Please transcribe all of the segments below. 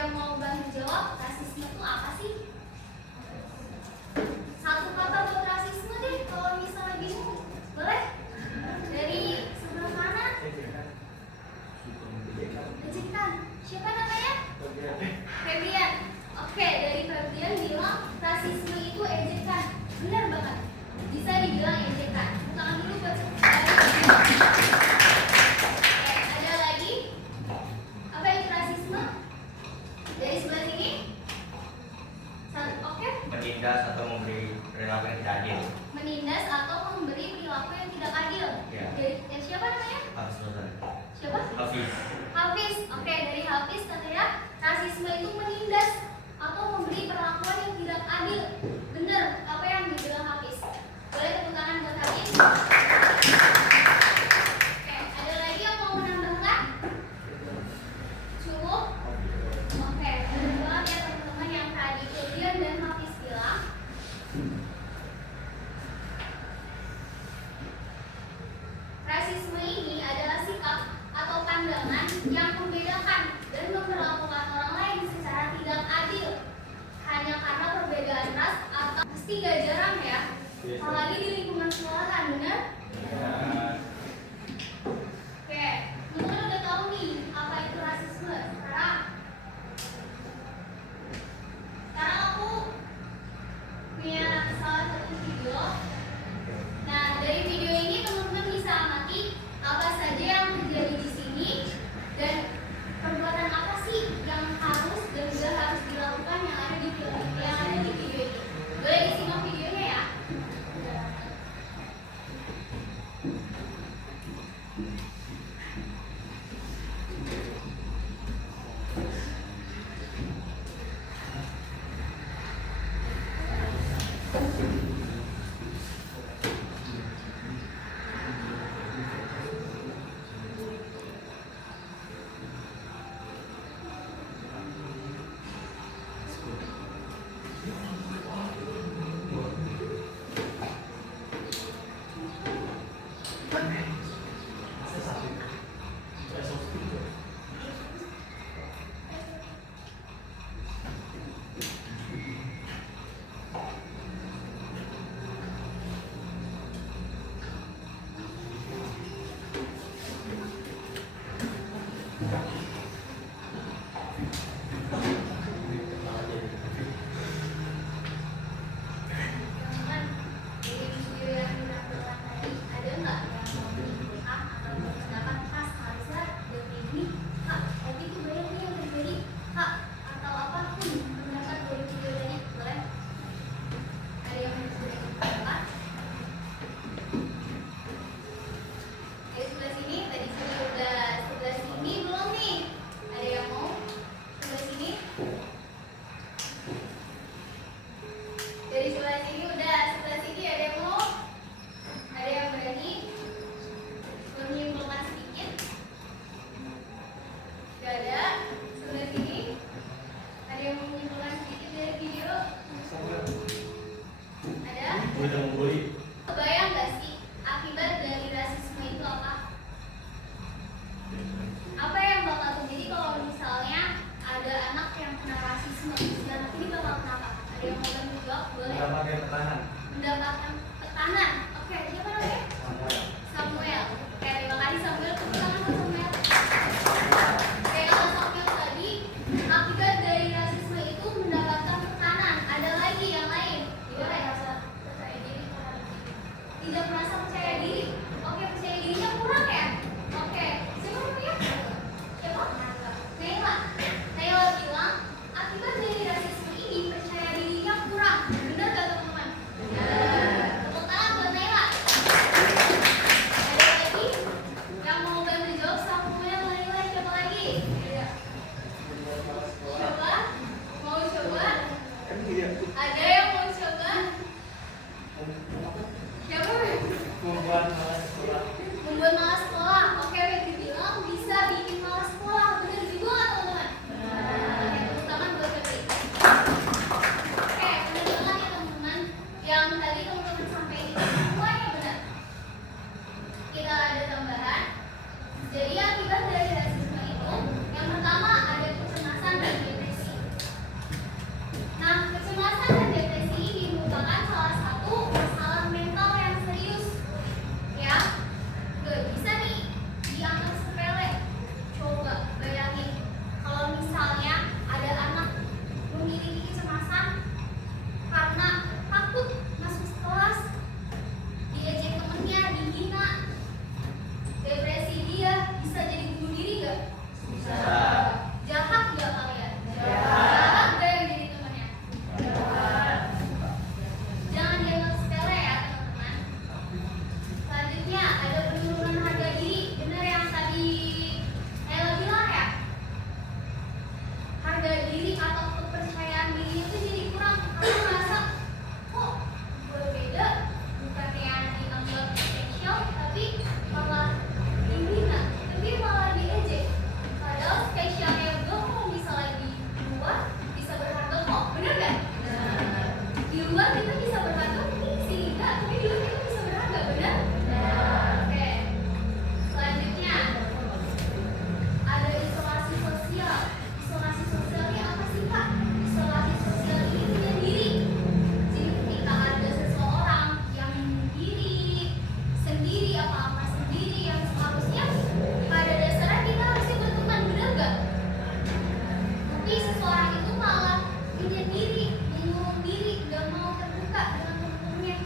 yang mau bantu jawab rasisme itu apa sih? Satu kata buat rasisme deh kalau misalnya bingung. Boleh? Dari sebelah kanan. Ejekan. Siapa namanya? Febrian. Oke, dari Febrian bilang rasisme itu ejekan. Benar banget. Bisa dibilang ejekan. Tangan dulu buat ada lagi? Apa itu rasisme? Dari sebelah sini? Oke. Menindas atau memberi perilaku yang tidak adil. Menindas atau memberi perilaku yang tidak adil. Ya. Dari siapa namanya? Siapa? Hafiz. Hafiz. Oke, dari Hafiz katanya rasisme itu menindas atau memberi perlakuan yang tidak adil. Benar apa yang dibilang Hafiz. Boleh tepuk tangan buat Hafiz. Oke, ada lagi yang mau menambahkan? Cukup? Oke, benar banget ya teman-teman yang tadi Febrian dan Hafiz bilang. Rasisme ini adalah sikap atau pandangan yang membedakan dan memperlakukan orang lain secara tidak adil hanya karena perbedaan ras atau pasti gak jarang ya, apalagi di lingkungan sekolahan, benar? Oke, teman-teman udah tahu nih apa itu rasisme. Sekarang aku punya salah satu video. Nah, dari video ini teman-teman bisa amati apa saja yang terjadi di sini dan perbuatan apa sih yang harus dan juga harus dilakukan yang ada di video ini. Boleh disimak videonya ya. Kebayang gak sih akibat dari rasisme itu apa? Apa yang bakal terjadi kalau misalnya ada anak yang kena rasisme? Dan anak ini bakal kenapa? Ada yang mau bantu jawab? Boleh? Mendapatkan tekanan. Oke, siapa namanya? Samuel. Oke, terima kasih Samuel. Tepuk tangan buat Samuel. Kayak kata Samuel tadi, akibat dari rasisme itu mendapatkan tekanan. Ada lagi yang lain? Gimana ya? Tidak merasa percaya diri. Oke, percaya dirinya kurang ya? Oke, siapa namanya? Siapa? Naila. Naila bilang akibat dari rasisme ini percaya dirinya kurang. Benar gak teman-teman? Benar. Tapi seseorang itu malah menyendiri, mengurung diri, gak mau terbuka dengan teman-temannya.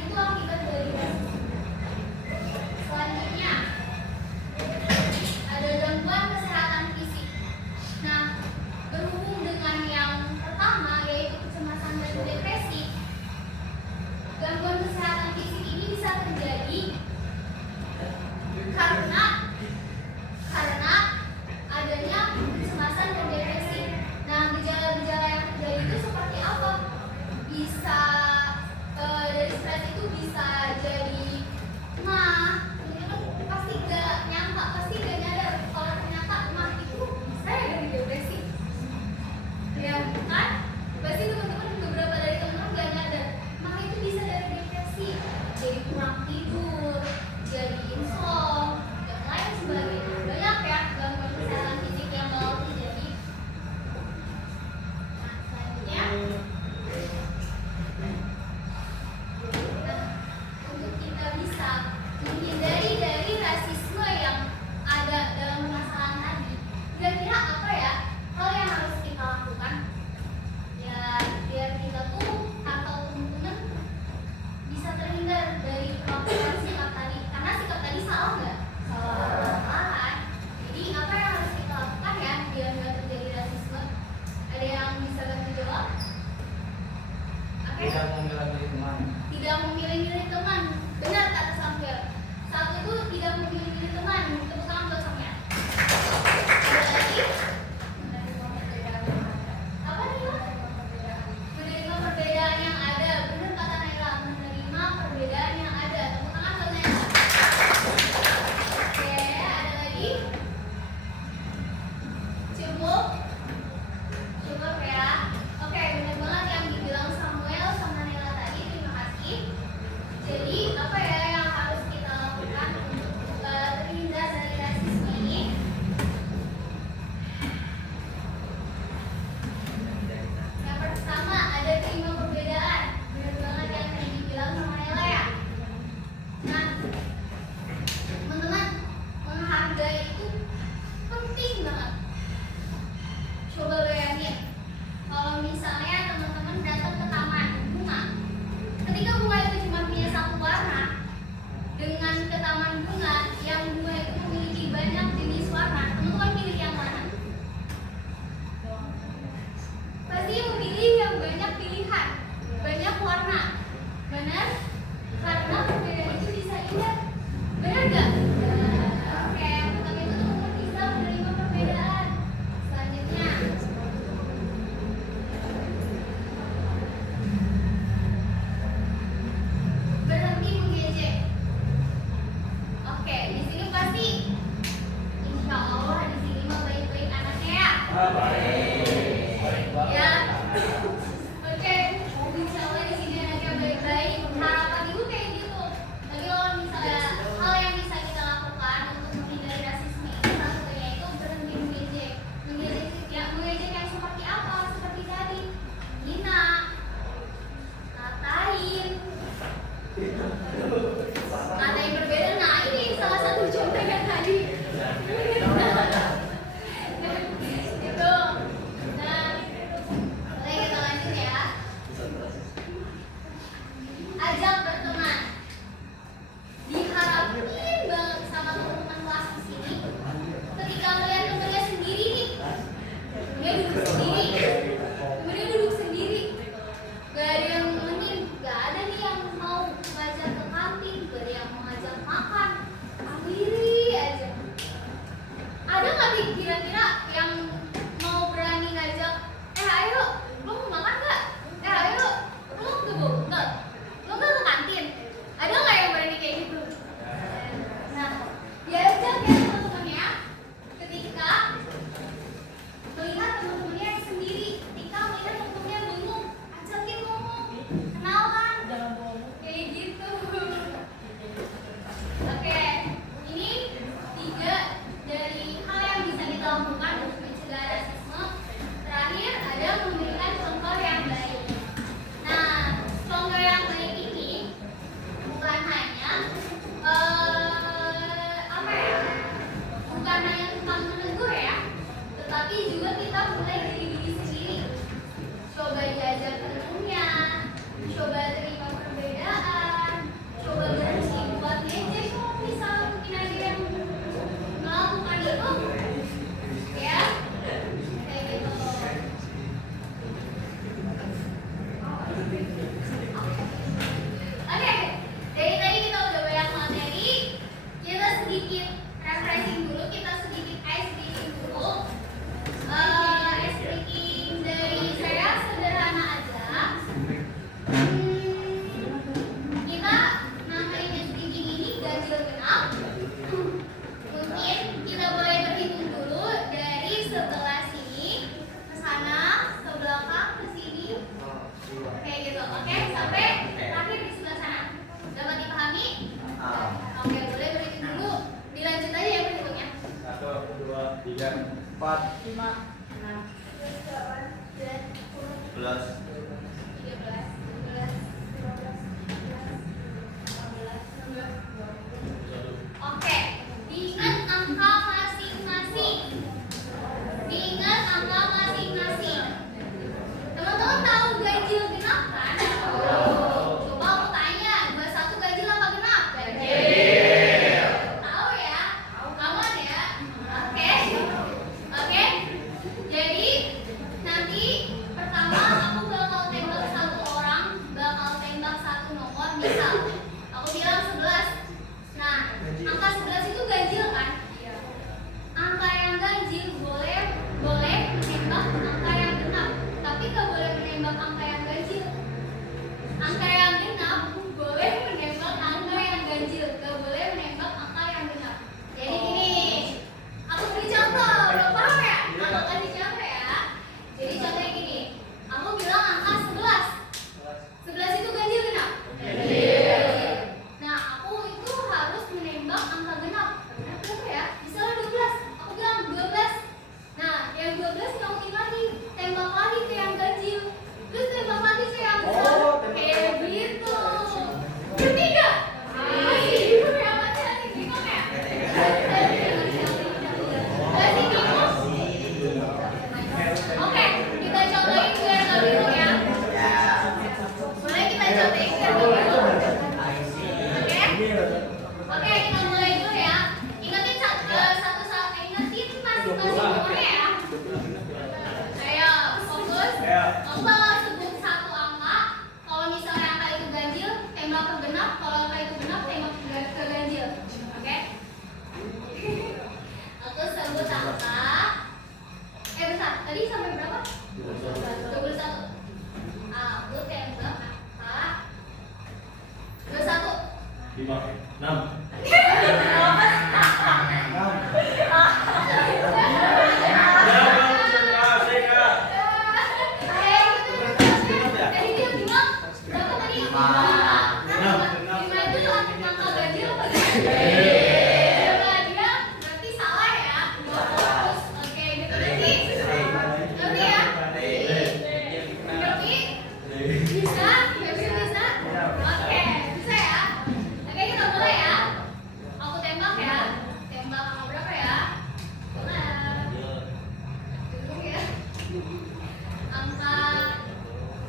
Itu akibat dari rasisme. Selanjutnya ada gangguan kesehatan fisik. Nah, berhubung dengan yang pertama yaitu kecemasan dan depresi, gangguan kesehatan fisik ini bisa terjadi karena adanya kecemasan dan depresi. Nah, gejala-gejala yang terjadi itu seperti apa? Bisa dari stres itu bisa jadi pasti gak nyangka, pasti gak nyadar kalau ternyata emah itu bisa ya dari depresi. Ya kan? Pasti teman-teman beberapa dari teman-teman gak nyadar emah itu bisa dari depresi, jadi kurang tidur, jadi insomnia, dan lain sebagainya. Banyak ya gangguan kesehatan fisik yang bakal terjadi. Nah, selanjutnya, untuk kita bisa menghindari dari rasisme yang ada dalam permasalahan tadi, kira-kira apa ya hal yang harus kita lakukan? Ya, biar kita tuh atau teman-teman bisa terhindar dari perlakuan sikap tadi. Karena sikap tadi salah nggak? Salah kan? Jadi apa yang harus kita lakukan ya biar nggak terjadi rasisme? Ada yang bisa bantu jawab? Oke? Tidak memilih teman. Tidak memilih-milih teman. Benar kata Sambil. Satu itu tidak memilih-milih teman. Tepuk tangan buat Sambil. Ada lagi? Apa nih? Menerima perbedaan yang ada. Benar kata Naila. Menerima perbedaan yang ada. Tepuk tangan buat Naila. Oke, ada lagi? Cukup ya. Oke, benar banget yang dibilang Samuel sama Naila tadi. Terima kasih. Jadi apa ya yang harus kita lakukan untuk terhindar dari rasisme ini? Yang pertama ada terima perbedaan. Benar banget yang tadi dibilang sama Naila ya. Nah, teman-teman, menghargai itu penting banget. Coba bayangin kalau misalnya teman-teman datang ke taman bunga, ketika bunga itu cuma punya satu warna, dengan ke taman bunga yang bunga itu memiliki banyak jenis warna, teman-teman pilih yang mana? Pasti memilih yang banyak pilihan, banyak warna. Benar? Karena perbedaan itu bisa indah. Benar gak? Oke, yang pertama itu teman-teman bisa menerima perbedaan. Selanjutnya, berhenti mengejek. Oke, di sini pasti insya Allah di sini mah baik-baik anaknya ya. Ya. Oke, insya Allah di sini anaknya baik-baik. Harapan ibu kayak gitu.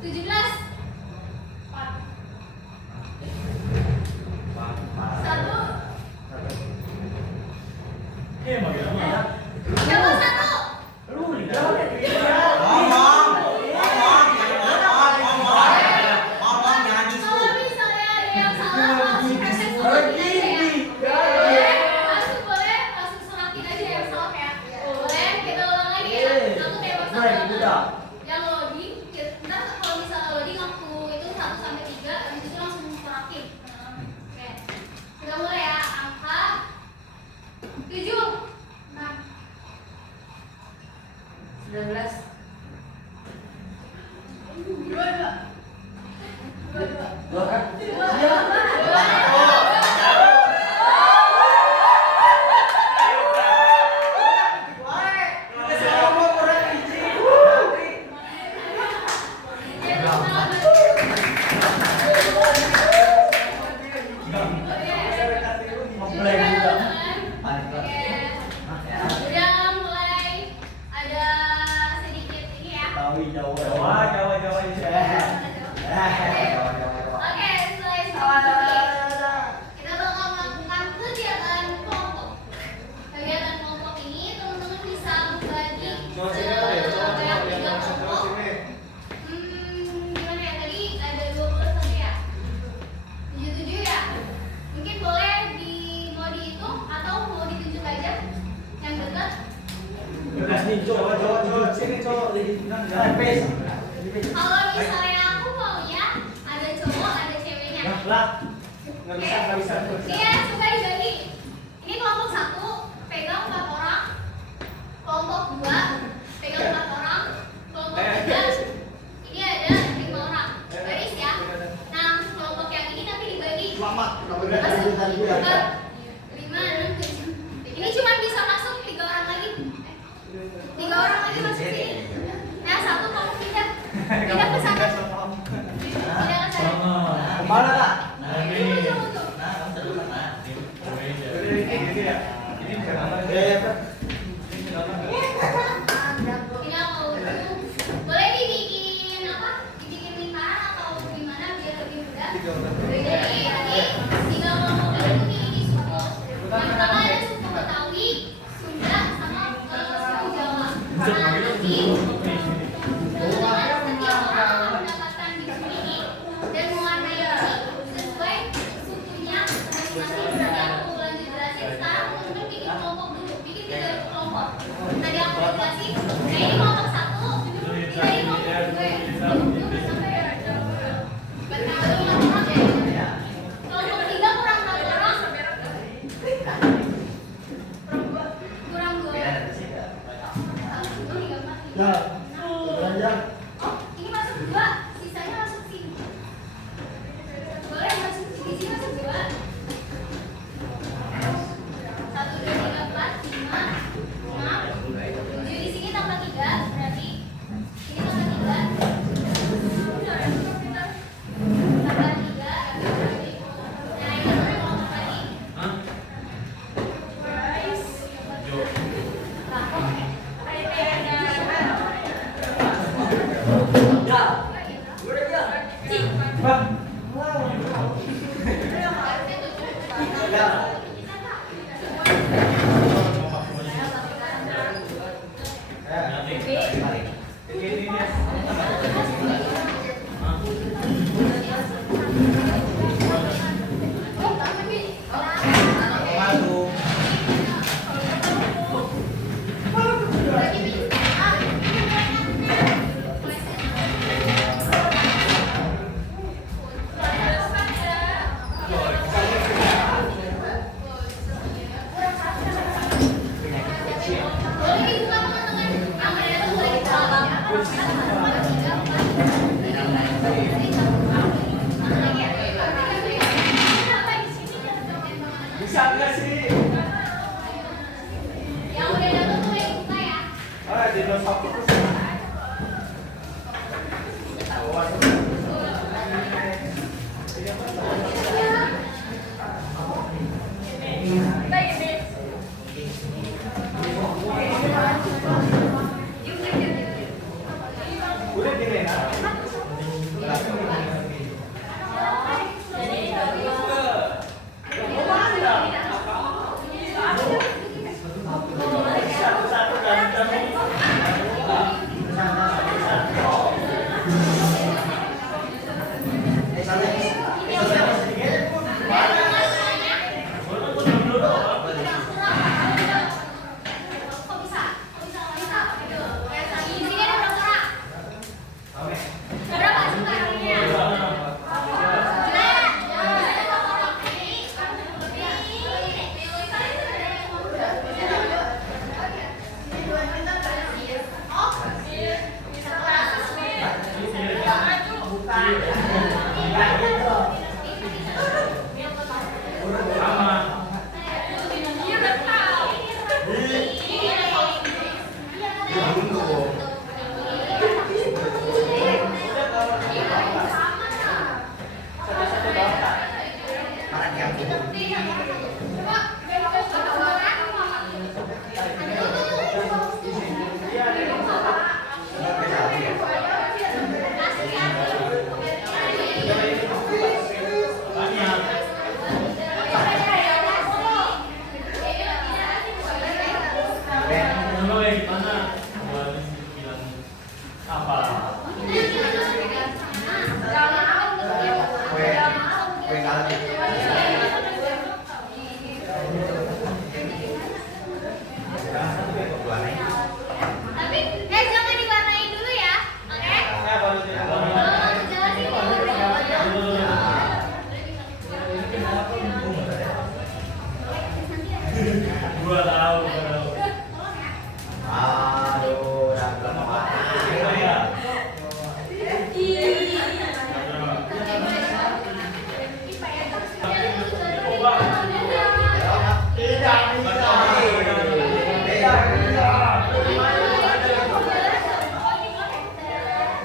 17. 1. Coba 1. Ngomong jangan Kalau diskut. misalnya ada yang salah langsung hashtag sorokin aja ya. Langsung boleh langsung sorokin aja yang salah ya. Boleh kita ulang lagi ya. Aku tembak satu. Yang loading, ntar kalau misalnya loading aku itu 1 sampai 3, habis itu langsung sorokin. Oke. Kita mulai ya. Angka 7. 6. 19. Udah mulai ada sedikit ini ya. Oke, setelah itu kita bakal melakukan kegiatan kelompok. Kegiatan kelompok ini teman-teman bisa membagi sebanyak 3 kelompok. Gimana ya tadi ada 21 ya? 77 ya? Mungkin boleh mau dihitung atau mau ditunjuk aja yang dekat. Kalau misalnya aku maunya ada cowok, ada ceweknya. Iya, suka dibagi. Ini kelompok 1 pegang 4 orang, kelompok 2 pegang 4 orang, kelompok 3 ini ada 5 orang. Baris ya. Nah, kelompok yang ini nanti dibagi. Masuk 5, 6, 7. Ini cuma bisa masuk 3 orang lagi. 3 orang lagi masuk sini. Nah, 1 kamu pindah ke sana. Pindah ke sana. Tunggu. Ini aku boleh dibikin apa? Dibikin lingkaran atau gimana biar lebih mudah? Jadi tadi 3 kelompok ini suku. Yang pertama ada suku Betawi, Sunda, sama suku Jawa. Nah, nanti teman-teman setiap orang akan mendapatkan biju ini dan mewarnai ini sesuai sukunya masing-masing. Nanti aku lanjut jelasin. Sekarang teman-teman bikin kelompok dulu, bikin 3 kelompok. Tadi aku udah jelasin. Nah, ini kelompok 1, ini tadi kelompok 2. Kelompok 2 sampai ya. Kelompok 3 kurang berapa orang? Kurang 2. 1, 2, 3, 4, 5. Oh, ini masuk 2, sisanya masuk sini. Boleh masuk di sini masuk 2. 1, 2, 3, 4, 5, 6, 7 di sini tambah 3, berarti ini tambah 3. Tambah 3, berarti. Nah, ini kelompok lagi.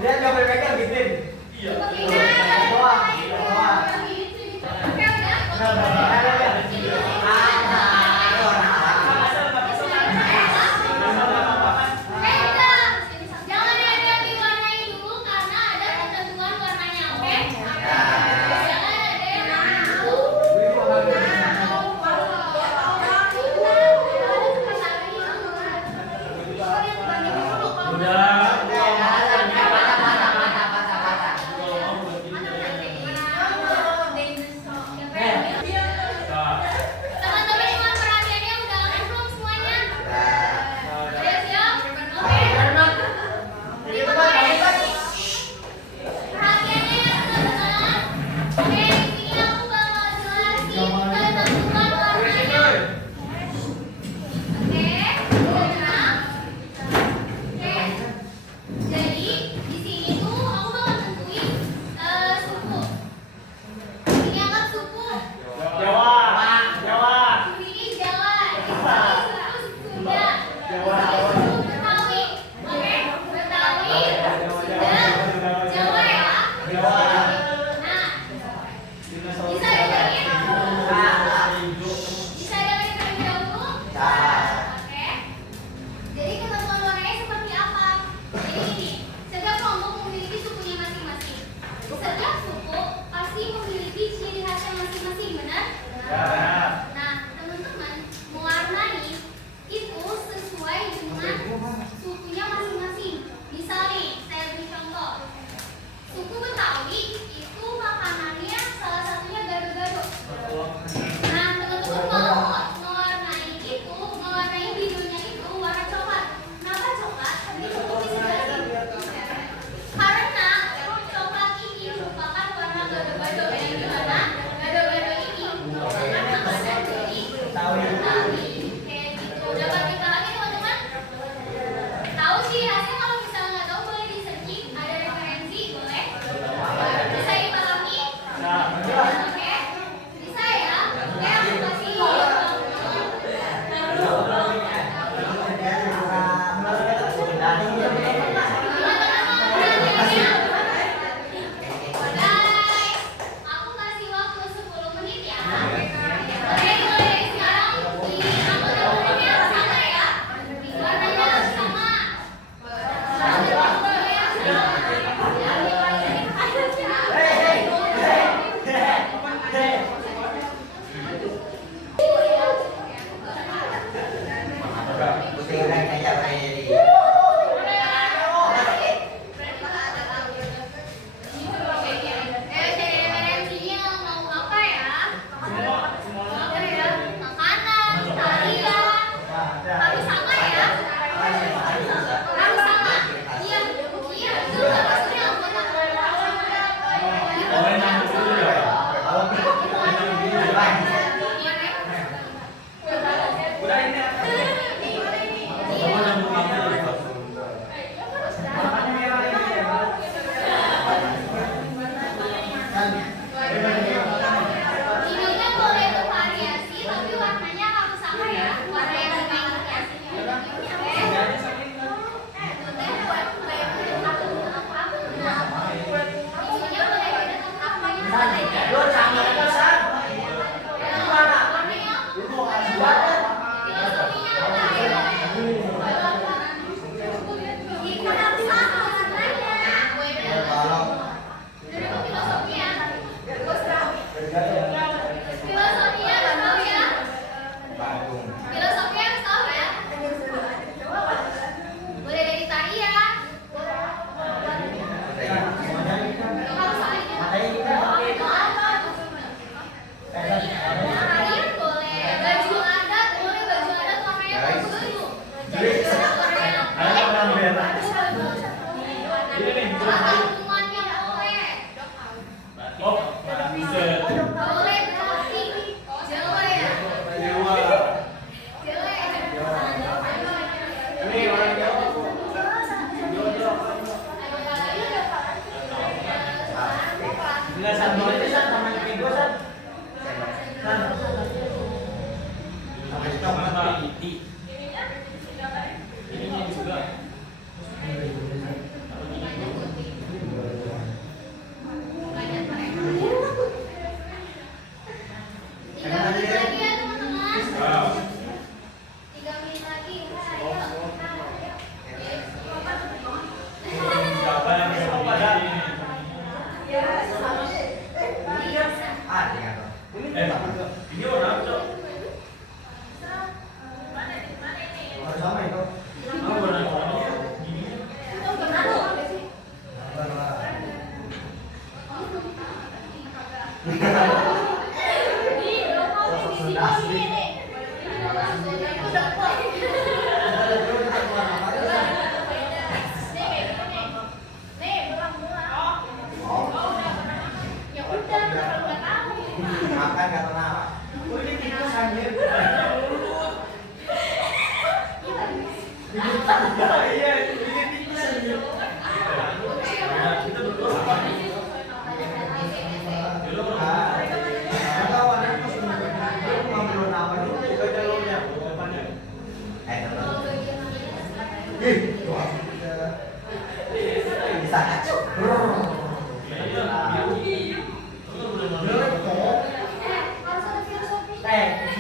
Dia nggak boleh pegang gituin. Iya.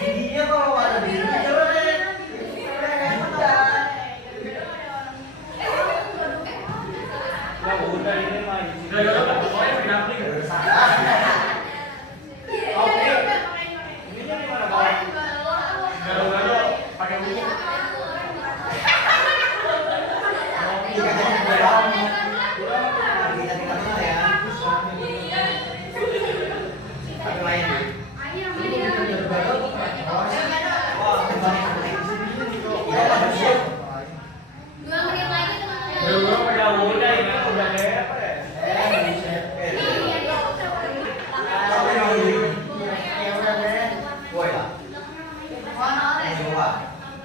Giginya kalau ada di sini jelek. Ya udah ini mah di sini. Udah pokoknya pendamping. Oke. Ininya di mana, Bang? Gado-gado pakai buku.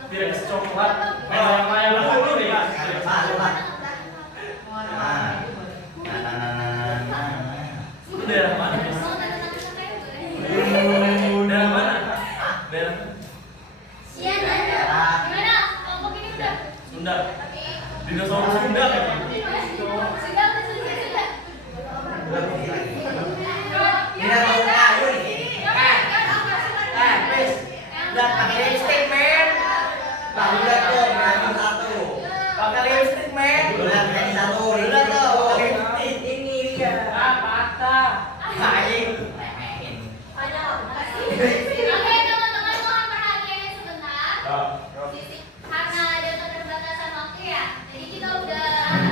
Tidak coklat. Main dulu nih. Daerah mana? Daerah mana? Daerah Sunda. Dinosaurus Sunda kan? Oke teman-teman, mohon perhatiannya sebentar. Karena ada keterbatasan waktu ya, jadi kita udah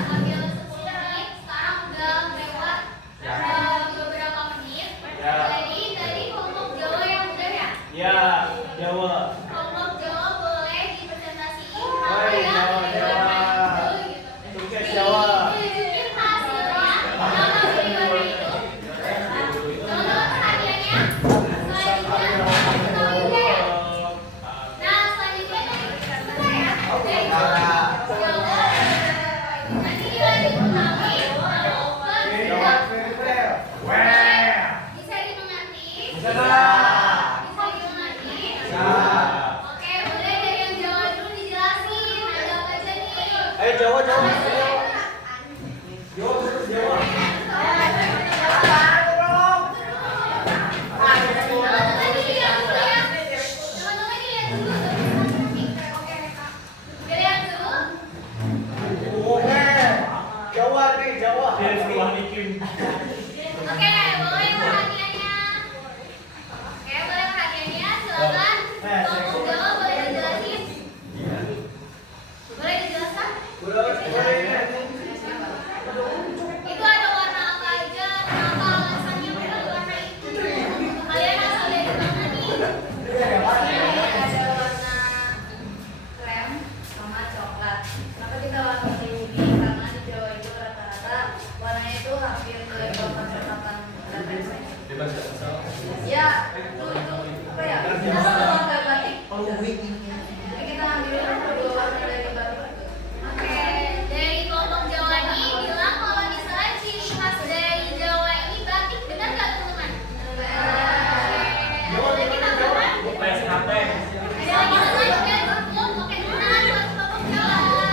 ambil 10 menit, sekarang udah lewat beberapa menit. Jadi tadi kelompok Jawa yang udah ya? Ya, Jawa. Kelompok Jawa boleh dipresentasiin Hai, Jawa. Sukses Jawa. Ditunjukin hasilnya, nama bagaimana itu. Teman-teman perhatiannya. Nah, selanjutnya sebentar ya. Dari Jawa. Nanti dilanjut lagi bisa dimengerti? Bisa dimengerti? Oke, boleh dari yang Jawa dulu dijelasin. Ada apa aja nih? Ayo Jawa. Jawa terus Jawa. Teman-teman dilihat dulu ya. Teman-teman dilihat dulu. Oke, Kak. Dilihat dulu. Oke. Jawa nih, Jawa. Oke, boleh perhatiannya. Oke, boleh perhatiannya. Silakan. Kelompok Jawa boleh dijelasin? Boleh dijelaskan? Itu ada warna apa aja? Kenapa alasannya pilih warna itu? Kalian asal dari mana nih? Ada warna krem sama coklat. Kenapa kita warna tinggi? Karena di Jawa itu rata-rata warnanya itu hampir ke 88 derajat. Ya, itu apa ya? Kita satu warna batik. Jadi kita ambil dua warna dari batik. Oke, dari kelompok Jawa ini bilang kalau misalnya ciri khas dari Jawa ini batik, benar nggak teman-teman? Ada lagi tambahan? PSKP. Ada lagi selanjutnya cukup pakai tangan buat kelompok Jawa.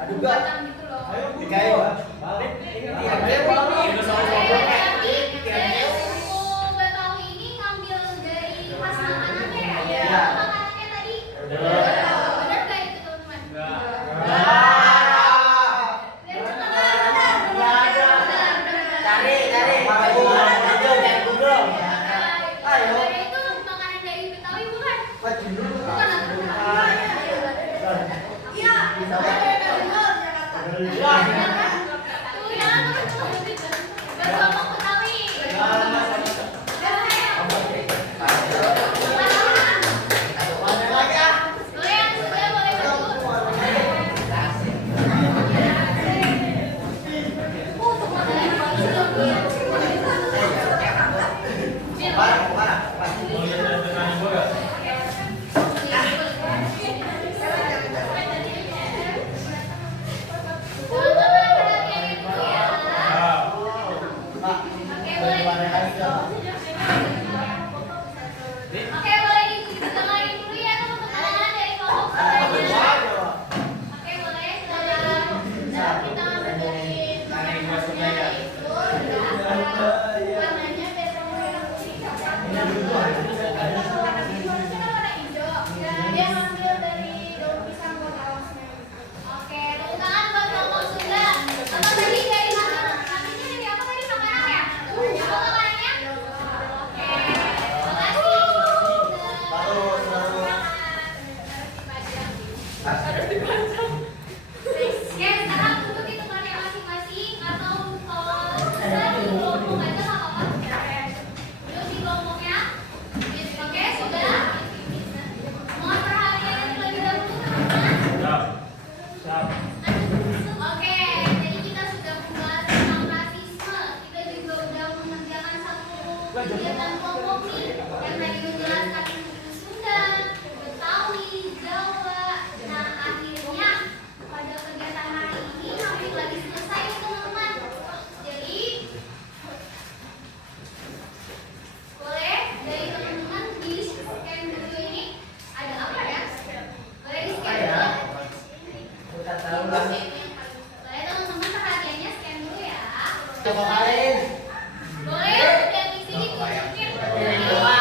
Aduh, enggak. Ayo, Boleh, dan di sini tunjukin.